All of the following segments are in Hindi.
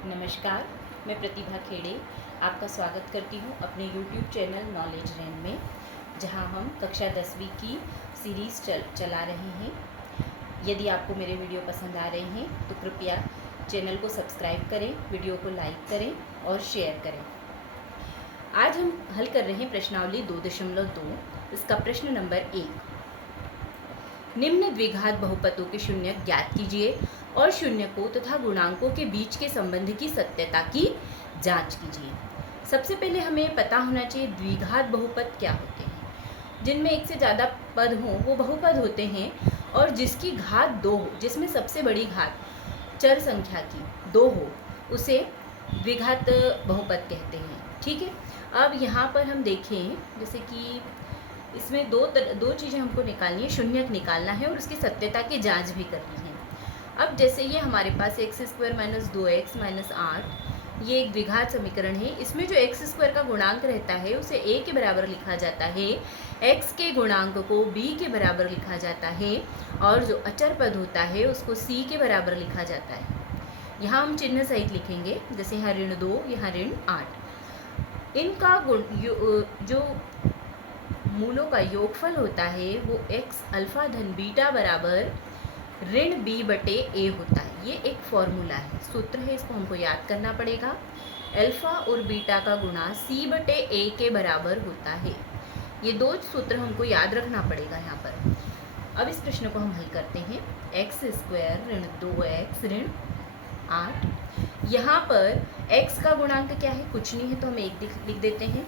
नमस्कार, मैं प्रतिभा खेड़े आपका स्वागत करती हूँ अपने YouTube चैनल नॉलेज रैन में, जहाँ हम कक्षा 10वीं की सीरीज़ चला रहे हैं। यदि आपको मेरे वीडियो पसंद आ रहे हैं तो कृपया चैनल को सब्सक्राइब करें, वीडियो को लाइक करें और शेयर करें। आज हम हल कर रहे हैं प्रश्नावली 2.2। इसका प्रश्न नंबर 1, निम्न द्विघात बहुपदों के शून्य ज्ञात कीजिए और शून्य को तथा गुणांकों के बीच के संबंध की सत्यता की जांच कीजिए। सबसे पहले हमें पता होना चाहिए द्विघात बहुपद क्या होते हैं। जिनमें एक से ज़्यादा पद हों वो बहुपद होते हैं, और जिसकी घात 2 हो, जिसमें सबसे बड़ी घात चर संख्या की 2 हो, उसे द्विघात बहुपद कहते हैं। ठीक है, अब यहाँ पर हम देखें जैसे कि इसमें दो चीज़ें हमको निकालनी है, शून्यक निकालना है और उसकी सत्यता की जांच भी करनी है। अब जैसे ये हमारे पास x² - 2x - 8 ये एक द्विघात समीकरण है। इसमें जो x² का गुणांक रहता है उसे a के बराबर लिखा जाता है, x के गुणांक को b के बराबर लिखा जाता है, और जो अचर पद होता है उसको c के बराबर लिखा जाता है। यहाँ हम चिन्ह सहित लिखेंगे, जैसे यहाँ ऋण 2, यहाँ ऋण 8। इनका जो मूलों का योगफल होता है वो x अल्फा धन बीटा बराबर ऋण b बटे a होता है। ये एक फॉर्मूला है, सूत्र है, इसको हमको याद करना पड़ेगा। अल्फा और बीटा का गुणा c बटे a के बराबर होता है। ये दो सूत्र हमको याद रखना पड़ेगा यहाँ पर। अब इस प्रश्न को हम हल करते हैं। x² ऋण 2x ऋण 8। यहाँ पर x का गुणांक क्या है, कुछ नहीं है, तो हम 1 लिख देते हैं।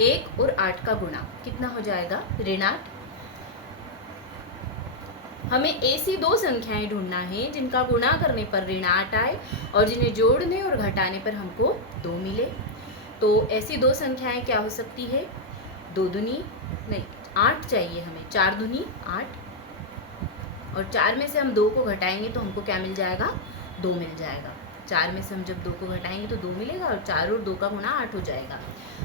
1 और 8 का गुणा कितना हो जाएगा, ऋण 8। हमें ऐसी दो संख्याएं ढूंढना है जिनका गुणा करने पर ऋण 8 आए और जिन्हें जोड़ने और घटाने पर हमको 2 मिले। तो ऐसी दो संख्याएं क्या हो सकती है, 2 दूनी नहीं 8 चाहिए हमें, 4 दूनी 8, और 4 में से हम 2 को घटाएंगे तो हमको क्या मिल जाएगा, 2 मिल जाएगा। 4 में से हम जब 2 को घटाएंगे तो 2 मिलेगा, और 4 और 2 का गुणा 8 हो जाएगा।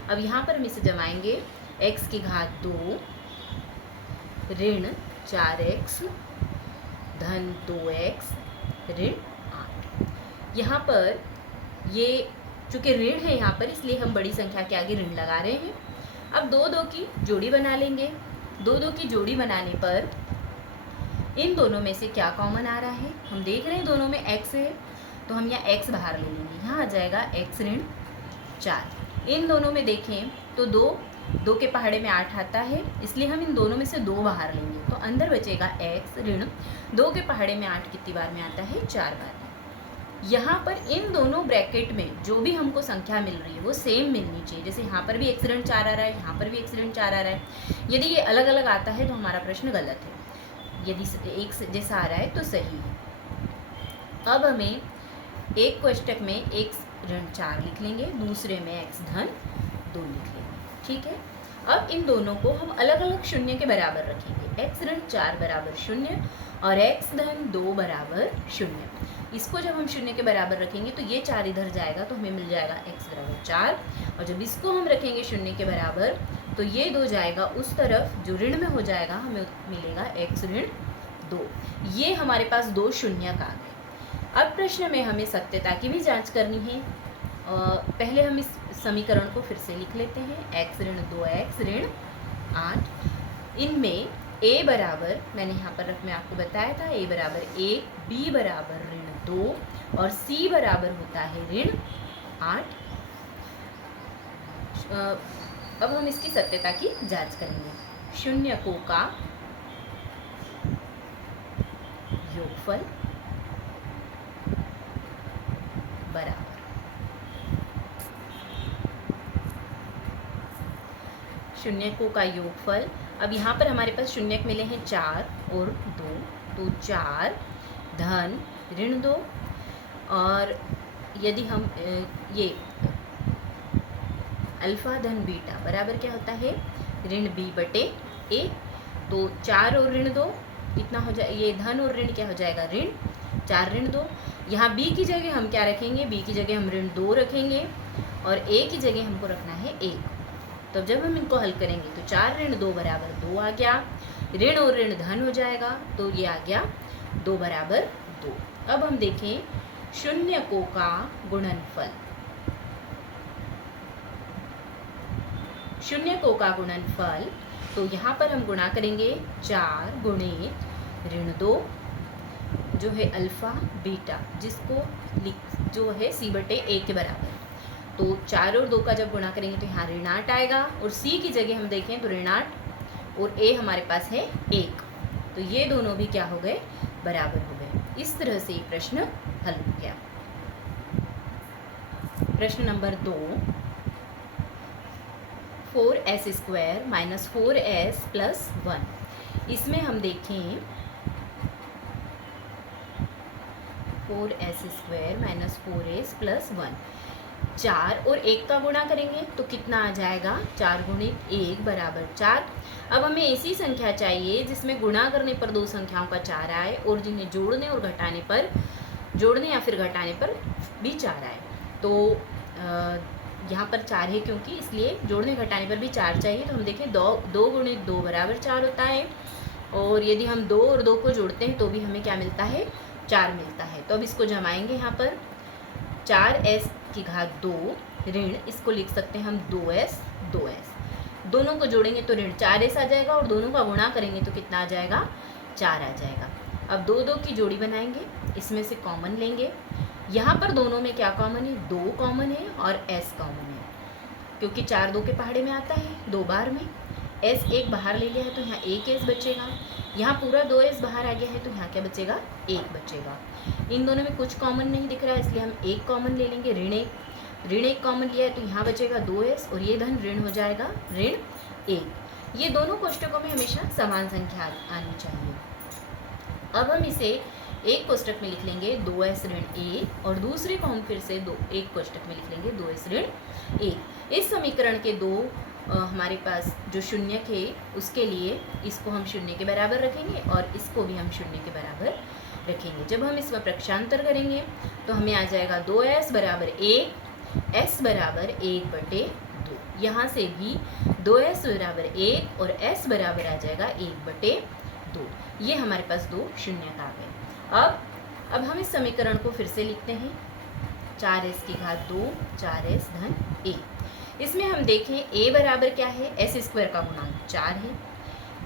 अब यहाँ पर हम इसे जमाएंगे, x की घात 2 ऋण 4x धन 2x ऋण 8। यहाँ पर ये चूँकि ऋण है यहाँ पर, इसलिए हम बड़ी संख्या के आगे ऋण लगा रहे हैं। अब 2 की जोड़ी बना लेंगे। 2 की जोड़ी बनाने पर इन दोनों में से क्या कॉमन आ रहा है, हम देख रहे हैं दोनों में x है, तो हम यहाँ x बाहर ले लेंगे। यहाँ आ जाएगा x ऋण 4। इन दोनों में देखें तो 2 के पहाड़े में 8 आता है, इसलिए हम इन दोनों में से 2 बाहर लेंगे, तो अंदर बचेगा x ऋण 2 के पहाड़े में 8 कितनी बार में आता है, 4 बार में। यहाँ पर इन दोनों ब्रैकेट में जो भी हमको संख्या मिल रही है वो सेम मिलनी चाहिए। जैसे यहाँ पर भी x ऋण 4 आ रहा है, यहाँ पर भी x ऋण 4 आ रहा है। यदि ये अलग अलग आता है तो हमारा प्रश्न गलत है, यदि एक जैसा आ रहा है तो सही है। अब हमें एक कोष्टक में x ऋण 4 लिख लेंगे, दूसरे में x धन 2 लिख लेंगे। ठीक है, अब इन दोनों को हम अलग अलग शून्य के बराबर रखेंगे। x ऋण 4 बराबर 0 और x धन 2 बराबर 0। इसको जब हम शून्य के बराबर रखेंगे तो ये 4 इधर जाएगा, तो हमें मिल जाएगा x बराबर 4, और जब इसको हम रखेंगे शून्य के बराबर तो ये 2 जाएगा उस तरफ, जो ऋण में हो जाएगा, हमें मिलेगा x ऋण 2। ये हमारे पास 2 शून्यक आ गए। अब प्रश्न में हमें सत्यता की भी जाँच करनी है। पहले हम इस समीकरण को फिर से लिख लेते हैं, x ऋण 2x ऋण 8। इनमें a बराबर, मैंने यहाँ पर मैं आपको बताया था, a बराबर 1, b बराबर ऋण 2 और c बराबर होता है ऋण 8। अब हम इसकी सत्यता की जांच करेंगे। शून्यकों का योगफल बराबर शून्यकों का योगफल। अब यहाँ पर हमारे पास शून्यक मिले हैं 4 और 2, तो 4 धन ऋण 2, और यदि हम ये अल्फा धन बीटा बराबर क्या होता है, ऋण b बटे a, तो 4 और ऋण 2 कितना हो जाए, ये धन और ऋण क्या हो जाएगा, ऋण 4 ऋण 2। यहाँ b की जगह हम क्या रखेंगे, b की जगह हम ऋण 2 रखेंगे, और a की जगह हमको रखना है 1। तो जब हम इनको हल करेंगे तो 4 ऋण 2 बराबर 2 आ गया, ऋण और ऋण धन हो जाएगा, तो ये आ गया 2 बराबर 2। अब हम देखें शून्यकों का गुणनफल। शून्यकों का गुणनफल, तो यहाँ पर हम गुणा करेंगे 4 गुणित ऋण 2 जो है अल्फा बीटा, जिसको जो है c/a के बराबर। तो 4 और 2 का जब गुणा करेंगे तो यहाँ ऋण 8 आएगा, और c की जगह हम देखें तो ऋण 8 और a हमारे पास है 1, तो ये दोनों भी क्या हो गए, बराबर हो गए। इस तरह से ये प्रश्न हल हो गया। प्रश्न नंबर 2, 4s² - 4s + 1। इसमें हम देखें 4s² - 4s + 1, 4 और 1 का गुणा करेंगे तो कितना आ जाएगा, 4 × 1 = 4। अब हमें ऐसी संख्या चाहिए जिसमें गुणा करने पर दो संख्याओं का 4 आए और जिन्हें जोड़ने और घटाने पर, जोड़ने या फिर घटाने पर भी 4 आए। तो यहाँ पर 4 है क्योंकि, इसलिए जोड़ने घटाने पर भी 4 चाहिए। तो हम देखें 2 × 2 = 4 होता है, और यदि हम 2 और 2 को जोड़ते हैं तो भी हमें क्या मिलता है, 4 मिलता है। तो अब इसको जमाएंगे यहाँ पर 4s⁻2 ऋण, इसको लिख सकते हैं हम 2s, दोनों को जोड़ेंगे तो ऋण 4s आ जाएगा, और दोनों का गुणा करेंगे तो कितना आ जाएगा, 4 आ जाएगा। अब 2 2 की जोड़ी बनाएंगे, इसमें से कॉमन लेंगे। यहाँ पर दोनों में क्या कॉमन है, 2 कॉमन है और s कॉमन है, क्योंकि 4 2 के पहाड़े में आता है 2 बार में। s 1 बाहर ले लिया है तो यहाँ 1 s बचेगा, यहाँ पूरा 2s बाहर आ गया है तो यहाँ क्या बचेगा, 1 बचेगा। इन दोनों में कुछ कॉमन नहीं दिख रहा है, इसलिए हम 1 कॉमन ले लेंगे, ऋण 1 कॉमन लिया है तो यहाँ बचेगा 2s, और ये धन ऋण हो जाएगा ऋण 1। ये दोनों कोष्टकों में हमेशा समान संख्या आनी चाहिए। अब हम इसे एक कोष्टक में लिख लेंगे 2s ऋण 1, और दूसरे को हम फिर से एक कोष्टक में लिख लेंगे 2s ऋण 1। इस समीकरण के दो हमारे पास जो शून्यक है उसके लिए इसको हम 0 के बराबर रखेंगे और इसको भी हम 0 के बराबर रखेंगे। जब हम इसमें प्रक्षांतर करेंगे तो हमें आ जाएगा 2s = 1, s = 1/2। यहाँ से भी 2s = 1 और s बराबर आ जाएगा 1/2। ये हमारे पास दो शून्यक आ गए। अब हम इस समीकरण को फिर से लिखते हैं 4s⁻2 4s धन a। इसमें हम देखें a बराबर क्या है, s² का गुणांक 4 है,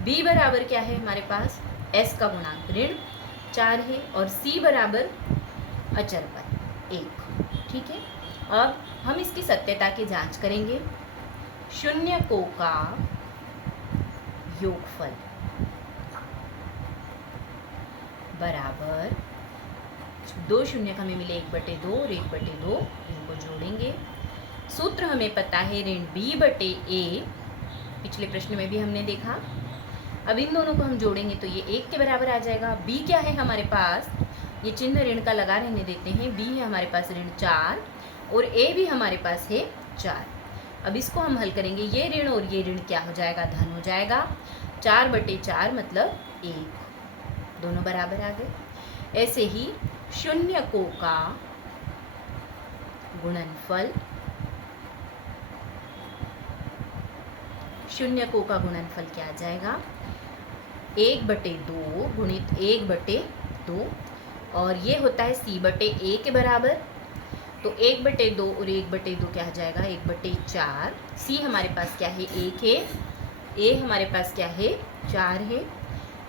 b बराबर क्या है हमारे पास, s का गुणांक ऋण 4 है, और c बराबर अचर पर 1। ठीक है, अब हम इसकी सत्यता की जांच करेंगे। शून्यकों का योगफल बराबर, दो शून्यक हमें मिले 1/2 और 1/2, इनको जोड़ेंगे। सूत्र हमें पता है ऋण b/a, पिछले प्रश्न में भी हमने देखा। अब इन दोनों को हम जोड़ेंगे तो ये 1 के बराबर आ जाएगा। b क्या है हमारे पास, ये चिन्ह ऋण का लगा रहने देते हैं, b है हमारे पास ऋण 4 और a भी हमारे पास है 4। अब इसको हम हल करेंगे, ये ऋण और ये ऋण क्या हो जाएगा, धन हो जाएगा। 4/4 मतलब 1, दोनों बराबर आ गए। ऐसे ही शून्यकों का गुणनफल, शून्यकों का गुणनफल क्या आ जाएगा, 1/2 गुणित 1/2, और ये होता है c/a के बराबर। तो 1/2 और 1/2 क्या आ जाएगा, 1/4। c हमारे पास क्या है, 1 है, a हमारे पास क्या है, 4 है,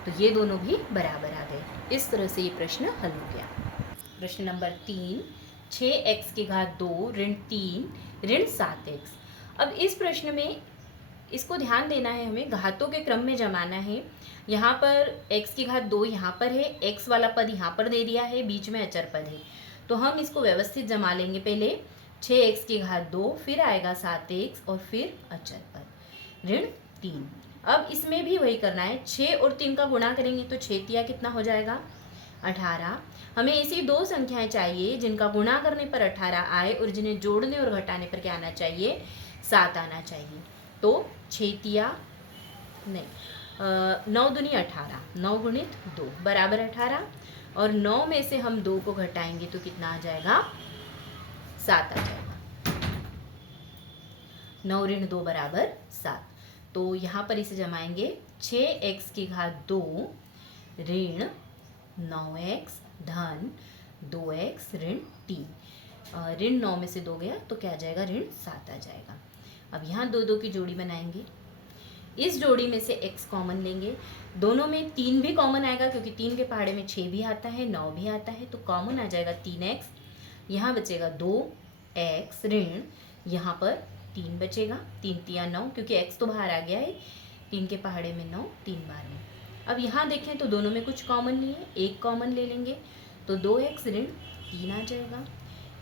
तो ये दोनों भी बराबर आ गए। इस तरह से ये प्रश्न हल हो गया। प्रश्न नंबर 3, 6x⁻2 ऋण 3 ऋण 7x। अब इस प्रश्न में इसको ध्यान देना है, हमें घातों के क्रम में जमाना है। यहाँ पर x⁻2 यहाँ पर है, x वाला पद यहाँ पर दे दिया है, बीच में अचर पद है, तो हम इसको व्यवस्थित जमा लेंगे। पहले 6x⁻2, फिर आएगा 7x और फिर अचर पद ऋण 3। अब इसमें भी वही करना है, 6 और 3 का गुणा करेंगे तो 6 तिया कितना हो जाएगा, 18। हमें ऐसी दो संख्याएं चाहिए जिनका गुणा करने पर 18 आए और जिन्हें जोड़ने और घटाने पर क्या आना चाहिए, 7 आना चाहिए। तो 6 तिया नहीं, 9 दूनी 18, 9 गुणित 2 बराबर 18, और 9 में से हम 2 को घटाएंगे तो कितना आ जाएगा, 7 आ जाएगा। 9 ऋण 2 बराबर 7। तो यहाँ पर इसे जमाएंगे 6x⁻2 ऋण 9x धन 2x ऋण 3, ऋण 9 में से 2 गया तो क्या आ जाएगा, ऋण 7 आ जाएगा। अब यहाँ 2 2 की जोड़ी बनाएंगे, इस जोड़ी में से x कॉमन लेंगे, दोनों में 3 भी कॉमन आएगा क्योंकि 3 के पहाड़े में 6 भी आता है 9 भी आता है, तो कॉमन आ जाएगा 3x, यहाँ बचेगा 2x ऋण, यहाँ पर 3 बचेगा, 3 3 9 क्योंकि x तो बाहर आ गया है, 3 के पहाड़े में 9 3 बार में। अब यहाँ देखें तो दोनों में कुछ कॉमन नहीं है, एक कॉमन ले लेंगे तो 2x ऋण 3 आ जाएगा।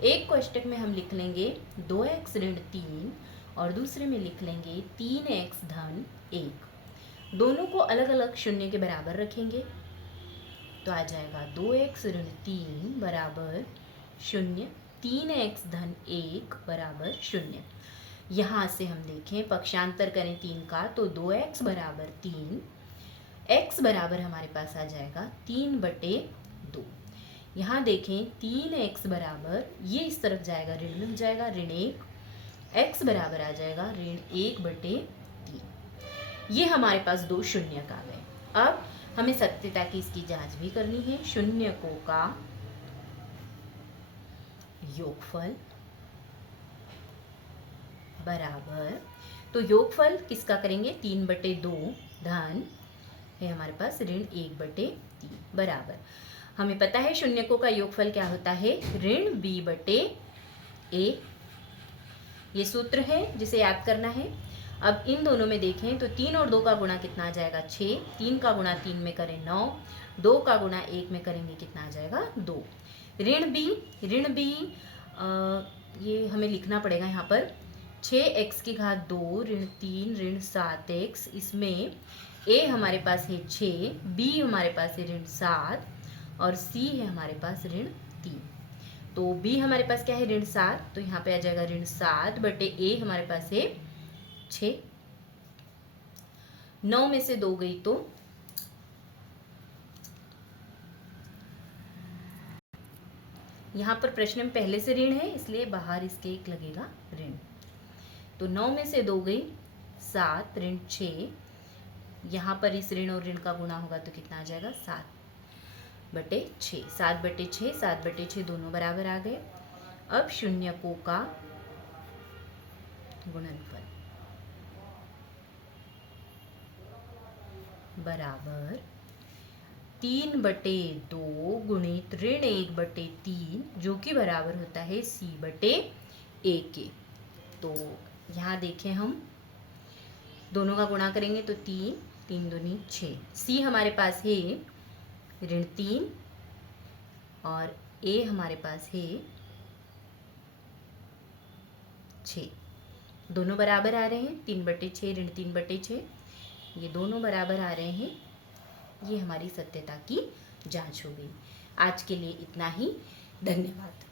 एक को अष्टक में हम लिख लेंगे 2x ऋण 3 और दूसरे में लिख लेंगे 3x धन 1। दोनों को अलग अलग शून्य के बराबर रखेंगे तो आ जाएगा 2x ऋण 3 बराबर 0, 3x धन 1 बराबर 0। यहाँ से हम देखें पक्षांतर करें 3 का तो 2x बराबर 3, x बराबर हमारे पास आ जाएगा 3/2। यहाँ देखें 3x बराबर, ये इस तरफ जाएगा ऋण में हो जाएगा ऋण 1, x बराबर आ जाएगा ऋण 1/3। ये हमारे पास दो शून्यक आ गए। अब हमें सत्यता की इसकी जांच भी करनी है। शून्यकों का योगफल बराबर, तो योगफल किसका करेंगे 3/2 धन है हमारे पास ऋण 1/3 बराबर, हमें पता है शून्यकों का योगफल क्या होता है, ऋण b/a। ये सूत्र है जिसे याद करना है। अब इन दोनों में देखें तो 3 और 2 का गुणा कितना आ जाएगा 6, 3 का गुणा 3 में करें 9, 2 का गुणा 1 में करेंगे कितना आ जाएगा 2। ऋण b ये हमें लिखना पड़ेगा यहाँ पर 6x की घात 2 ऋण 3 ऋण 7x, इसमें a हमारे पास है 6, b हमारे पास है ऋण 7 और c है हमारे पास ऋण 3। तो b हमारे पास क्या है ऋण 7, तो यहाँ पे आ जाएगा ऋण 7/a हमारे पास है 6, 9 में से 2 गई तो यहाँ पर प्रश्न में पहले से ऋण है इसलिए बाहर इसके एक लगेगा ऋण। तो 9 में से 2 गई 7 ऋण 6, यहाँ पर इस ऋण और ऋण का गुणा होगा तो कितना आ जाएगा 7/6, 7/6, 7/6 दोनों बराबर आ गए। अब शून्यकों का गुणनफल बराबर 3/2 गुणित ऋण 1/3 जो कि बराबर होता है c/a के। तो यहाँ देखें हम दोनों का गुणा करेंगे तो 3 3 दूनी 6, c हमारे पास है ऋण 3 और a हमारे पास है 6, दोनों बराबर आ रहे हैं 3/6 ऋण 3/6, ये दोनों बराबर आ रहे हैं। ये हमारी सत्यता की जांच हो गई। आज के लिए इतना ही, धन्यवाद।